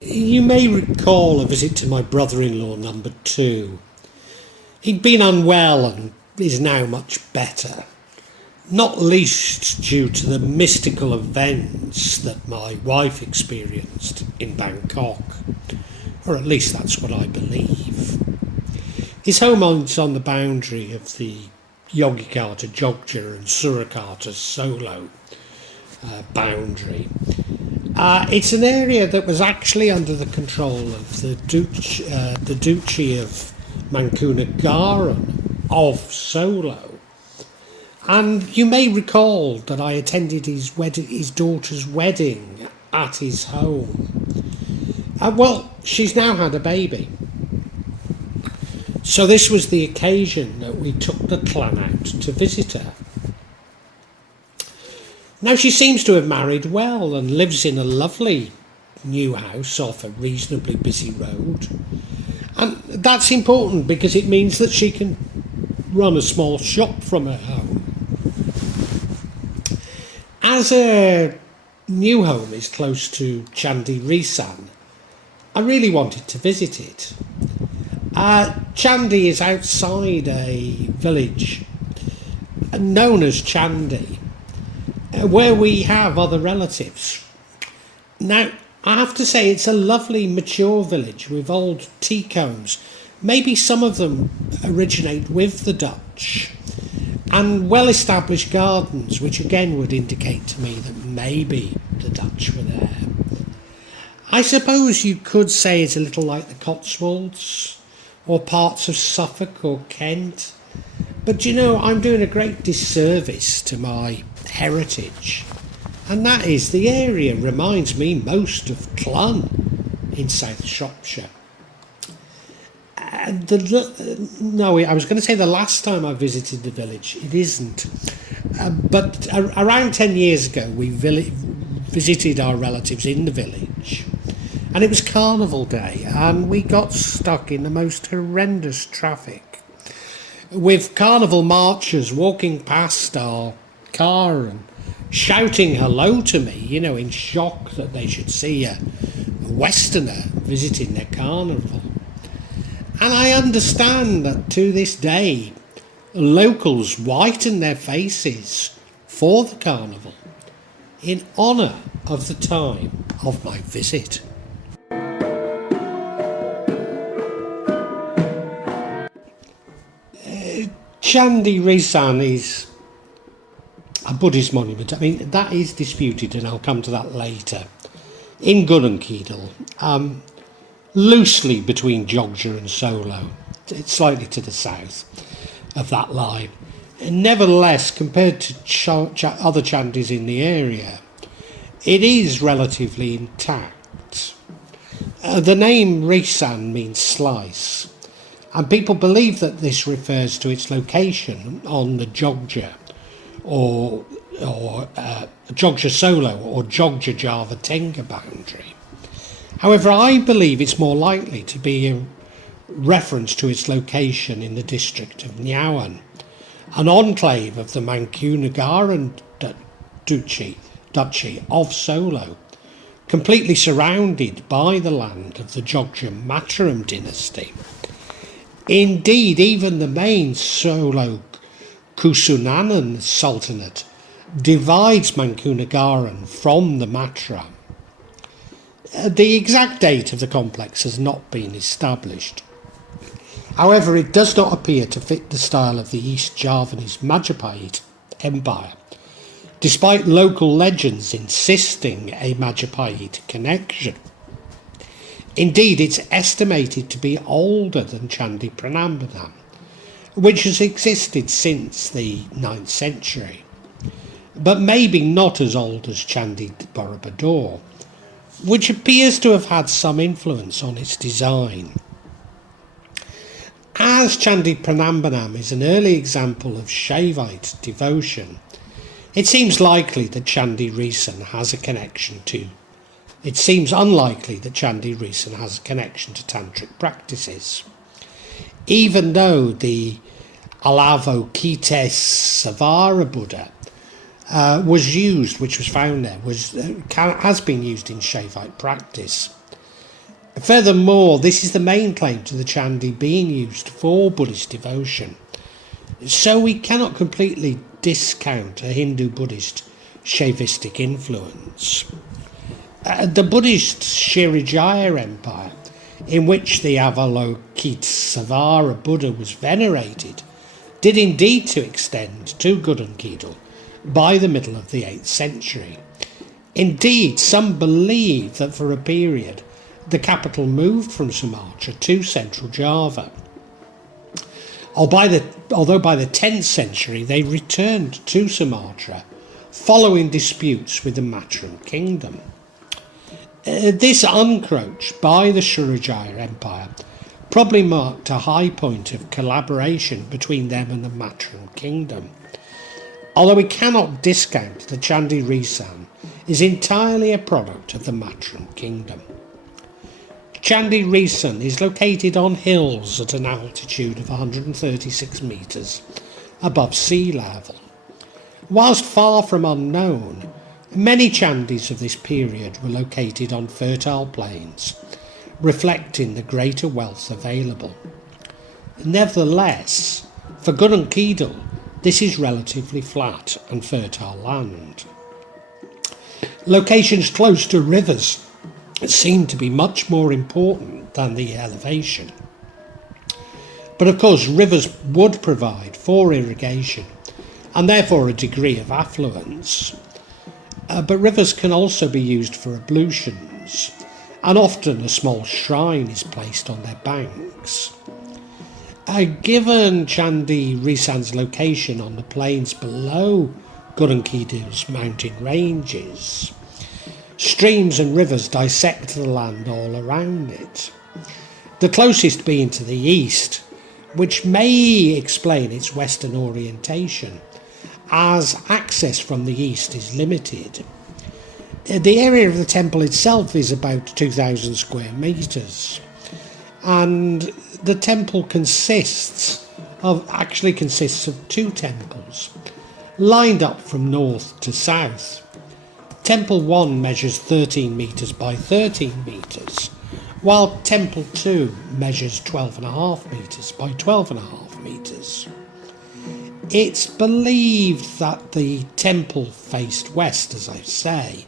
You may recall a visit to my brother-in-law number 2. He'd been unwell and is now much better, not least due to the mystical events that my wife experienced in Bangkok, or at least that's what I believe. His home is on the boundary of the Yogyakarta, Jogja and Solo boundary. It's an area that was actually under the control of the Duchy of Mangkunegaran of Solo. And you may recall that I attended his daughter's wedding at his home. Well, she's now had a baby. So this was the occasion that we took the clan out to visit her. Now she seems to have married well and lives in a lovely new house off a reasonably busy road. And that's important because it means that she can run a small shop from her home. As her new home is close to Candi Risan, I really wanted to visit it. Candi is outside a village known as Candi, where we have other relatives. Now, I have to say it's a lovely mature village with old tea combs. Maybe some of them originate with the Dutch, and well-established gardens, which again would indicate to me that maybe the Dutch were there. I suppose you could say it's a little like the Cotswolds, or parts of Suffolk or Kent. But you know, I'm doing a great disservice to my heritage, and that is the area reminds me most of Clun in South Shropshire. I was going to say the last time I visited the village. It isn't. But around 10 years ago, we visited our relatives in the village. And it was Carnival Day, and we got stuck in the most horrendous traffic, with carnival marchers walking past our car and shouting hello to me, you know, in shock that they should see a Westerner visiting their carnival. And I understand that to this day, locals whiten their faces for the carnival in honour of the time of my visit. Candi Risan is a Buddhist monument. I mean, that is disputed, and I'll come to that later. In Gunung Kidul, loosely between Jogja and Solo. It's slightly to the south of that line. Nevertheless, compared to other chandis in the area, it is relatively intact. The name Risan means slice, and people believe that this refers to its location on the Jogja or Jogja Solo or Jogja Java Tengah boundary. However, I believe it's more likely to be a reference to its location in the district of Nyawan, an enclave of the Mangkunegaran Duchy of Solo, completely surrounded by the land of the Jogja Mataram dynasty. Indeed, even the main Solo Kusunanan Sultanate divides Mangkunegaran from the Mataram. The exact date of the complex has not been established. However, it does not appear to fit the style of the East Javanese Majapahit Empire, despite local legends insisting a Majapahit connection. Indeed, it's estimated to be older than Candi Prambanan, which has existed since the 9th century, but maybe not as old as Candi Borobudur, which appears to have had some influence on its design. As Candi Prambanan is an early example of Shaivite devotion, it seems unlikely that Candi Risan has a connection to tantric practices, even though the Avalokitesvara Buddha was used, which was found there, has been used in Shaivite practice. Furthermore, this is the main claim to the Candi being used for Buddhist devotion. So we cannot completely discount a Hindu-Buddhist Shaivistic influence. The Buddhist Sriwijaya Empire, in which the Avalokitesvara Buddha was venerated, did indeed to extend to Gunung Kidul by the middle of the 8th century. Indeed, some believe that for a period the capital moved from Sumatra to central Java. Although by the 10th century they returned to Sumatra following disputes with the Matron kingdom. This encroach by the Sriwijaya Empire probably marked a high point of collaboration between them and the Matron kingdom. Although we cannot discount that Candi Risan is entirely a product of the Matron kingdom. Candi Risan is located on hills at an altitude of 136 metres above sea level. Whilst far from unknown, many Candis of this period were located on fertile plains, reflecting the greater wealth available. Nevertheless, for Gunung Kidul, this is relatively flat and fertile land. Locations close to rivers seem to be much more important than the elevation. But of course, rivers would provide for irrigation and therefore a degree of affluence. But rivers can also be used for ablutions, and often a small shrine is placed on their banks. Given Candi Risan's location on the plains below Gunung Kidul's mountain ranges, streams and rivers dissect the land all around it, the closest being to the east, which may explain its western orientation, as access from the east is limited. The area of the temple itself is about 2,000 square metres, and the temple consists of two temples, lined up from north to south. Temple 1 measures 13 metres by 13 metres, while Temple 2 measures 12.5 metres by 12.5 metres. It's believed that the temple faced west, as I say.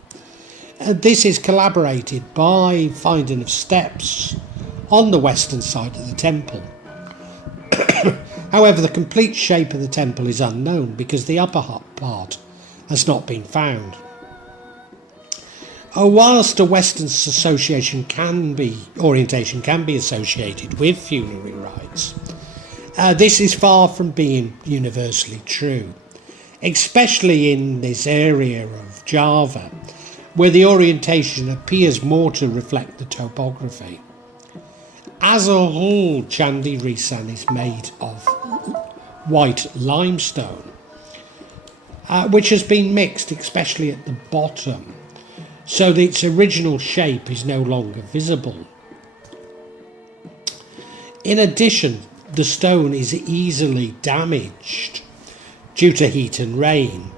This is corroborated by finding of steps on the western side of the temple. However, the complete shape of the temple is unknown because the upper part has not been found. Whilst a western orientation can be associated with funerary rites, this is far from being universally true, especially in this area of Java, where the orientation appears more to reflect the topography. As a whole, Candi Risan is made of white limestone, which has been mixed, especially at the bottom, so that its original shape is no longer visible. In addition, the stone is easily damaged due to heat and rain,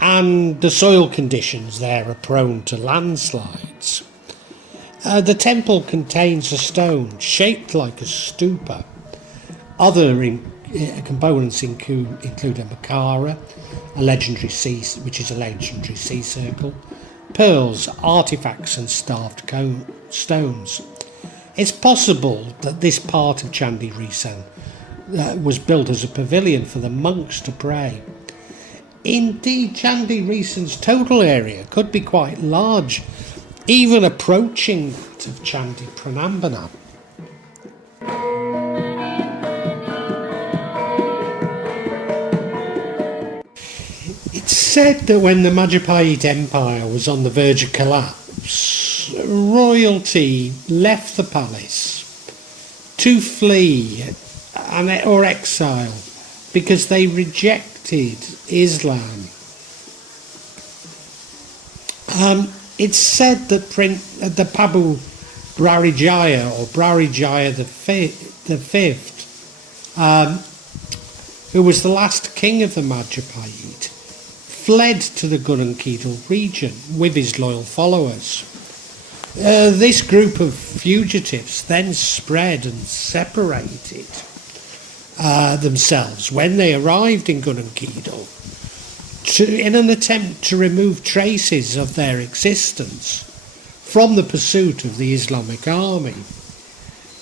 and the soil conditions there are prone to landslides. The temple contains a stone shaped like a stupa. Other components include a makara, which is a legendary sea circle, pearls, artifacts and starved stones. It's possible that this part of Candi Risan was built as a pavilion for the monks to pray. Indeed, Candi Risan's total area could be quite large, even approaching that of Candi Prambanan. It's said that when the Majapahit Empire was on the verge of collapse, royalty left the palace to flee or exile because they rejected Islam. It's said that the Prabu Brawijaya or Brawijaya the Fifth, who was the last king of the Majapahit, fled to the Gunung Kidul region with his loyal followers. This group of fugitives then spread and separated themselves when they arrived in Gunung Kidul in an attempt to remove traces of their existence from the pursuit of the Islamic army.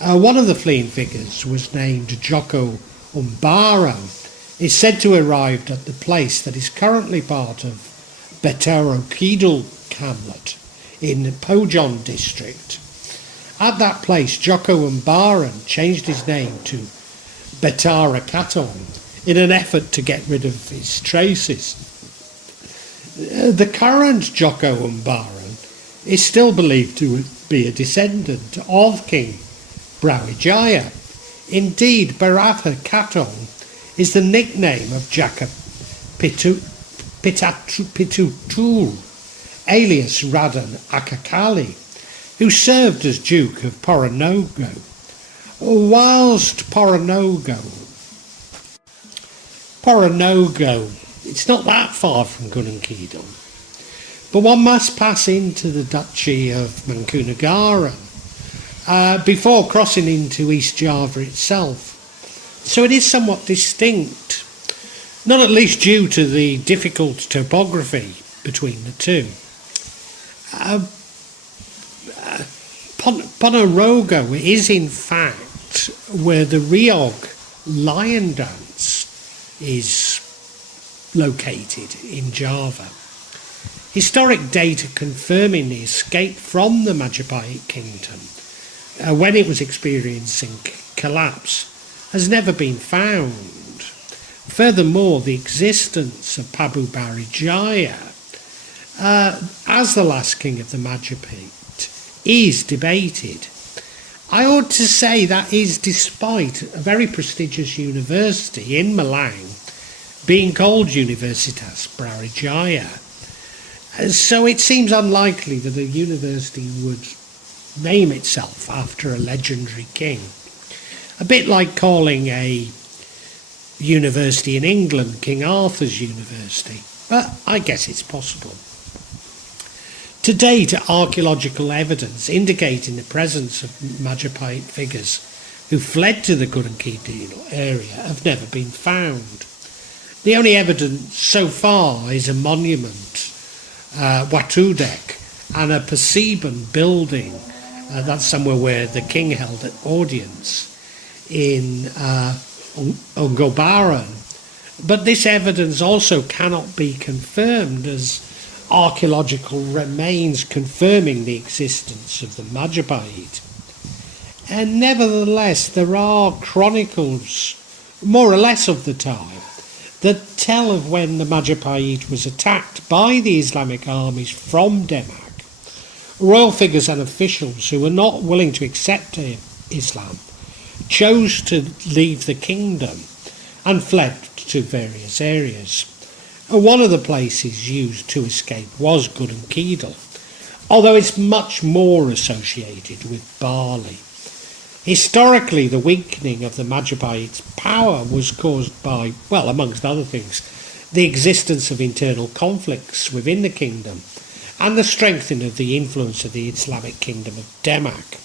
One of the fleeing figures was named Joko Umbaro. Is said to have arrived at the place that is currently part of Betaro Kidul Hamlet in the Pojon district. At that place, Joko Umbaran changed his name to Betara Katong in an effort to get rid of his traces. The current Joko Umbaran is still believed to be a descendant of King Brawijaya. Indeed, Bharata Katong is the nickname of Jaka Pitutul, alias Radan Akakali, who served as Duke of Poronogo. Whilst Poronogo, it's not that far from Gunung Kidul, but one must pass into the Duchy of Mangkunegaran before crossing into East Java itself. So it is somewhat distinct, not at least due to the difficult topography between the two. Ponorogo is in fact where the Riog lion dance is located in Java. Historic data confirming the escape from the Majapahit kingdom when it was experiencing collapse has never been found. Furthermore, the existence of Prabu Barijaya as the last king of the Majapahit is debated. I ought to say that is despite a very prestigious university in Malang being called Universitas Brawijaya. So it seems unlikely that a university would name itself after a legendary king. A bit like calling a university in England King Arthur's University, but I guess it's possible. To date, archaeological evidence indicating the presence of Majapahit figures who fled to the Gunung Kidul area have never been found. The only evidence so far is a monument, Watudek, and a Pasiban building. That's somewhere where the king held an audience in Ungobaran. But this evidence also cannot be confirmed as archaeological remains confirming the existence of the Majapahit. And nevertheless, there are chronicles, more or less of the time, that tell of when the Majapahit was attacked by the Islamic armies from Demak. Royal figures and officials who were not willing to accept Islam chose to leave the kingdom and fled to various areas. One of the places used to escape was Gunung Kidul, although it's much more associated with Bali. Historically, the weakening of the Majapahit's power was caused by, well, amongst other things, the existence of internal conflicts within the kingdom and the strengthening of the influence of the Islamic kingdom of Demak.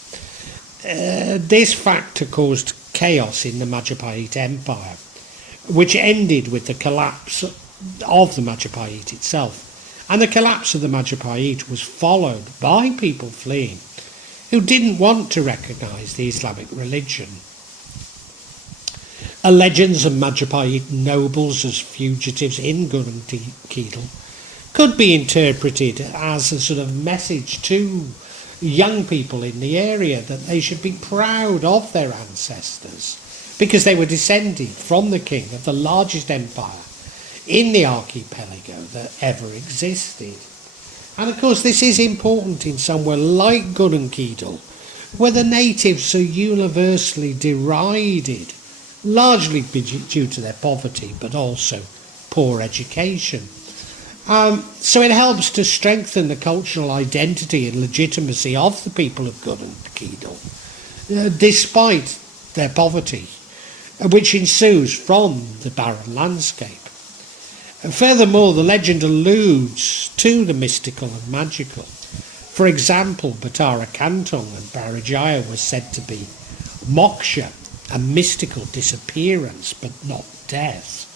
This factor caused chaos in the Majapahit Empire, which ended with the collapse of the Majapahit itself. And the collapse of the Majapahit was followed by people fleeing who didn't want to recognise the Islamic religion. Legends of Majapahit nobles as fugitives in Gunung Kidul could be interpreted as a sort of message to young people in the area that they should be proud of their ancestors because they were descended from the king of the largest empire in the archipelago that ever existed. And of course this is important in somewhere like Gunung Kidul, where the natives are universally derided, largely due to their poverty but also poor education. So it helps to strengthen the cultural identity and legitimacy of the people of Gunung Kidul, despite their poverty, which ensues from the barren landscape. Furthermore, the legend alludes to the mystical and magical, For example, Batara Kantong and Barijaya were said to be moksha, a mystical disappearance, but not death.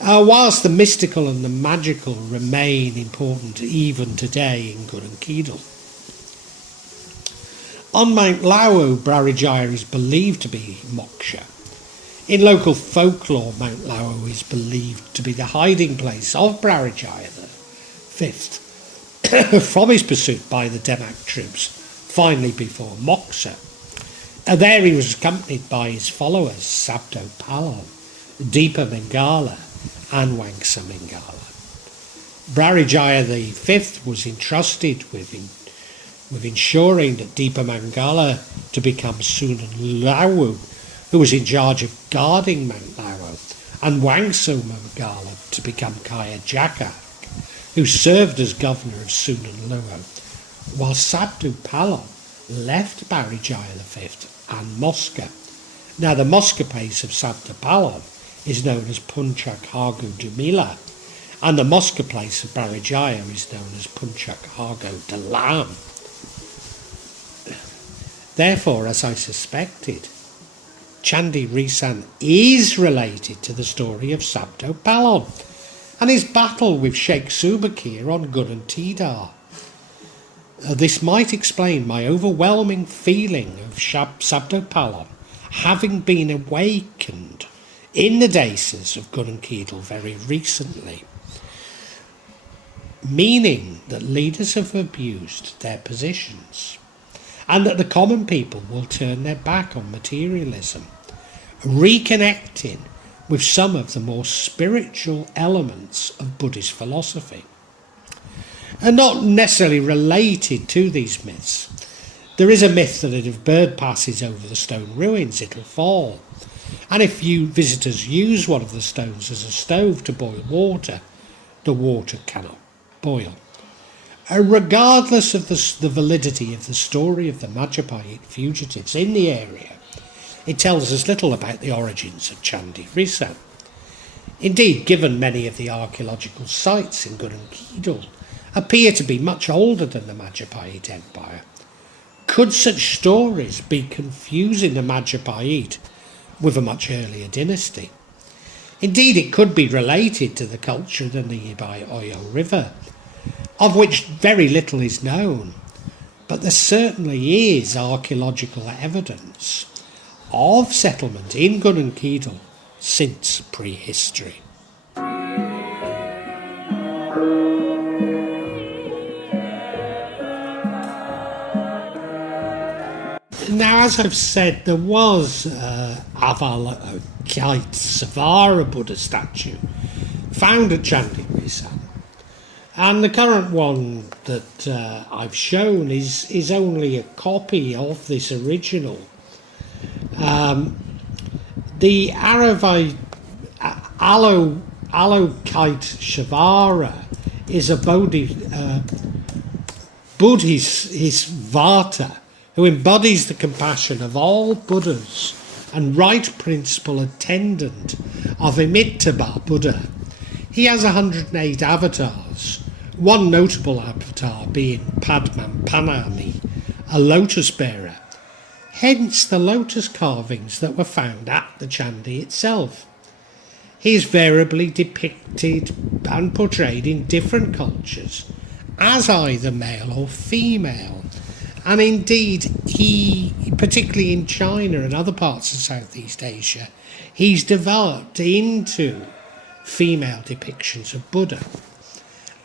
Whilst the mystical and the magical remain important even today in Gunung Kidul. On Mount Lawu, Barijaya is believed to be moksha. In local folklore, Mount Lawu is believed to be the hiding place of Barijaya V from his pursuit by the Demak troops, finally before Moksha. There he was accompanied by his followers, Sabdo Palon, Deepa Mangala and Wangsa Mangala. Barijaya V was entrusted with ensuring that Deepa Mangala to become Sunan Lawu, who was in charge of guarding Mount Lawu, and Wangsa Mangala to become Kaya Jaka, who served as governor of Sunan Lawu, while Sabdo Palon left Barijaya V and Mosca. Now the Mosca place of Sabdo Palon is known as Puncak Hargo Dumila, and the Mosca place of Barijaya is known as Puncak Hargo Dalam. Therefore, as I suspected, Candi Risan is related to the story of Sabdo Palon and his battle with Sheikh Subakir on Gunung Tidar. This might explain my overwhelming feeling of Sabdo Palon having been awakened in the desas of Gunung Kidul very recently, meaning that leaders have abused their positions and that the common people will turn their back on materialism, reconnecting with some of the more spiritual elements of Buddhist philosophy. And not necessarily related to these myths. There is a myth that if a bird passes over the stone ruins, it'll fall. And if you visitors use one of the stones as a stove to boil water, the water cannot boil. Regardless of the validity of the story of the Majapahit fugitives in the area, it tells us little about the origins of Candi Risan. Indeed, given many of the archaeological sites in Gunung Kidul appear to be much older than the Majapahit Empire, could such stories be confusing the Majapahit with a much earlier dynasty? Indeed, it could be related to the culture of the nearby Oyo River, of which very little is known, but there certainly is archaeological evidence of settlement in Gunung Kidul since prehistory. Now, as I've said, there was Avalokitesvara Buddha statue found at Candi Risan, and the current one that I've shown is only a copy of this original. The Avalokitesvara is a Buddhist Vata who embodies the compassion of all Buddhas and right principle attendant of Amitabha Buddha. He has 108 avatars, one notable avatar being Padmapanani, a lotus bearer, hence the lotus carvings that were found at the Candi itself. He is variably depicted and portrayed in different cultures as either male or female, and indeed he, particularly in China and other parts of Southeast Asia, he's developed into female depictions of Buddha.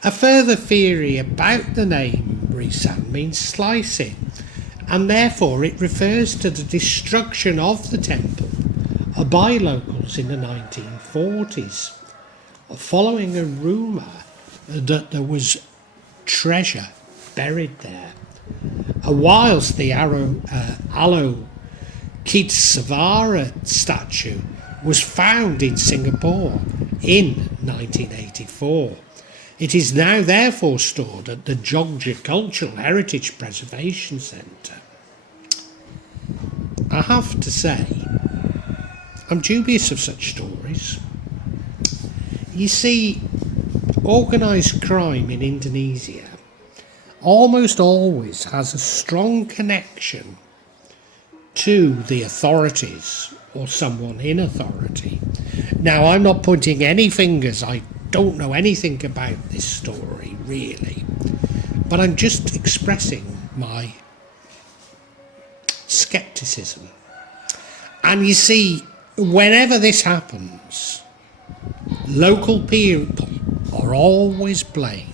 A further theory about the name Risan means slicing, and therefore it refers to the destruction of the temple by locals in the 1940s, following a rumour that there was treasure buried there. Whilst the Avalokitesvara statue was found in Singapore in 1984. It is now therefore stored at the Jogja Cultural Heritage Preservation Centre. I have to say, I'm dubious of such stories. You see, organised crime in Indonesia almost always has a strong connection to the authorities or someone in authority. Now, I'm not pointing any fingers. I don't know anything about this story, really. But I'm just expressing my scepticism. And you see, whenever this happens, local people are always blamed.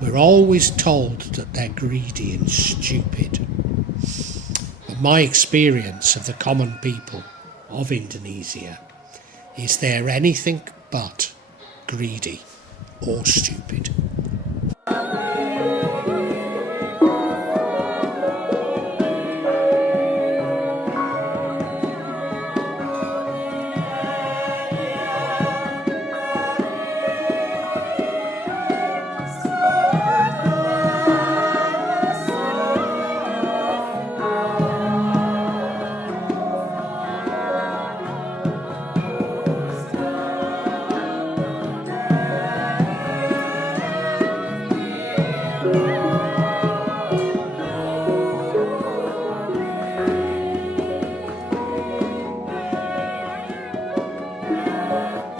We're always told that they're greedy and stupid. But my experience of the common people of Indonesia is they're anything but greedy or stupid.